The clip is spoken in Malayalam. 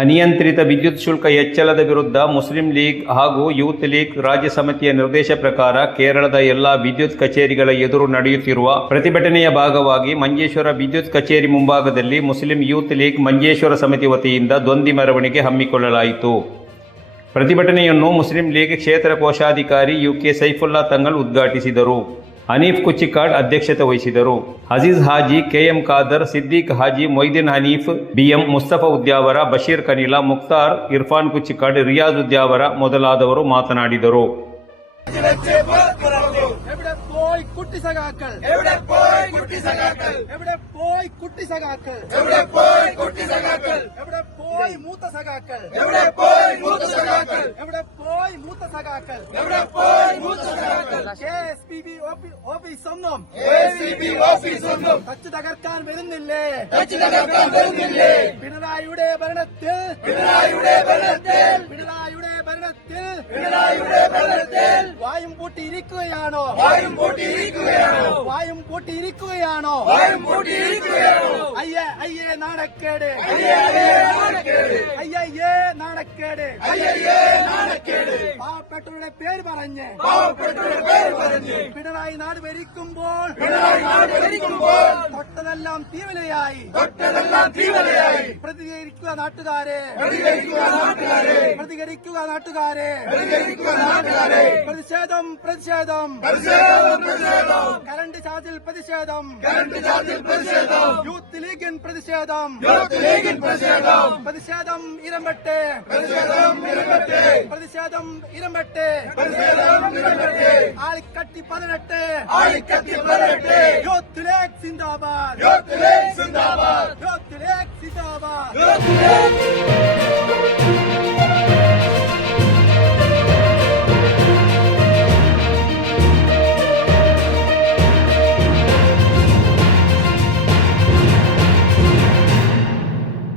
ಅನಿಯಂತ್ರಿತ ವಿದ್ಯುತ್ ಶುಲ್ಕ ಹೆಚ್ಚಳದ ವಿರುದ್ಧ ಮುಸ್ಲಿಂ ಲೀಗ್ ಹಾಗೂ ಯೂತ್ ಲೀಗ್ ರಾಜ್ಯ ಸಮಿತಿಯ ನಿರ್ದೇಶ ಪ್ರಕಾರ ಕೇರಳದ ಎಲ್ಲಾ ವಿದ್ಯುತ್ ಕಚೇರಿಗಳ ಎದುರು ನಡೆಯುತ್ತಿರುವ ಪ್ರತಿಭಟನೆಯ ಭಾಗವಾಗಿ ಮಂಜೇಶ್ವರ ವಿದ್ಯುತ್ ಕಚೇರಿ ಮುಂಭಾಗದಲ್ಲಿ ಮುಸ್ಲಿಂ ಯೂತ್ ಲೀಗ್ ಮಂಜೇಶ್ವರ ಸಮಿತಿ ವತಿಯಿಂದ ದೊಂದಿ ಮೆರವಣಿಗೆ ಹಮ್ಮಿಕೊಳ್ಳಲಾಯಿತು. ಪ್ರತಿಭಟನೆಯನ್ನು ಮುಸ್ಲಿಂ ಲೀಗ್ ಕ್ಷೇತ್ರ ಕೋಶಾಧಿಕಾರಿ ಯುಕೆ ಸೈಫುಲ್ಲಾ ತಂಗಲ್ ಉದ್ಘಾಟಿಸಿದರು. ಹನೀಫ್ ಕುಚ್ಚಿಕಾಡ್ ಅಧ್ಯಕ್ಷತೆ ವಹಿಸಿದರು. ಅಜೀಜ್ ಹಾಜಿ, ಕೆಎಂ ಖಾದರ್, ಸಿದ್ದೀಕ್ ಹಾಜಿ, ಮೊಯ್ದೀನ್ ಹನೀಫ್, ಬಿಎಂ ಮುಸ್ತಫಾ ಉದ್ಯಾವರ, ಬಶೀರ್ ಕನೀಲಾ, ಮುಖ್ತಾರ್, ಇರ್ಫಾನ್ ಕುಚ್ಚಿಕಾಡ್, ರಿಯಾಜ್ ಉದ್ಯಾವರ ಮೊದಲಾದವರು ಮಾತನಾಡಿದರು. ടച്ച് തകർക്കാൻ വരുന്നില്ലേ? പിണറായിയുടെ ഭരണത്തിൽ വായും പൂട്ടിയിരിക്കുകയാണോ? അയ്യേ അയ്യേ നാണക്കേട്, അയ്യേ നാണക്കേട്. പാവപ്പെട്ടവരുടെ പേര് പറഞ്ഞ് പിണറായി നാട് ഭരിക്കുമ്പോൾ തൊട്ടതെല്ലാം തീവലയായി. പ്രതികരിക്കുക നാട്ടുകാരെ, പ്രതിഷേധം. കറണ്ട് ചാർജിൽ പ്രതിഷേധം. യൂത്ത് ലീഗിൻ പ്രതിഷേധം. പ്രതിഷേധം ഇരമ്പട്ടെ. ആളിക്കട്ടി പതിനെട്ട്. യൂത്ത് ലീഗ് സിന്ദാബാദ്.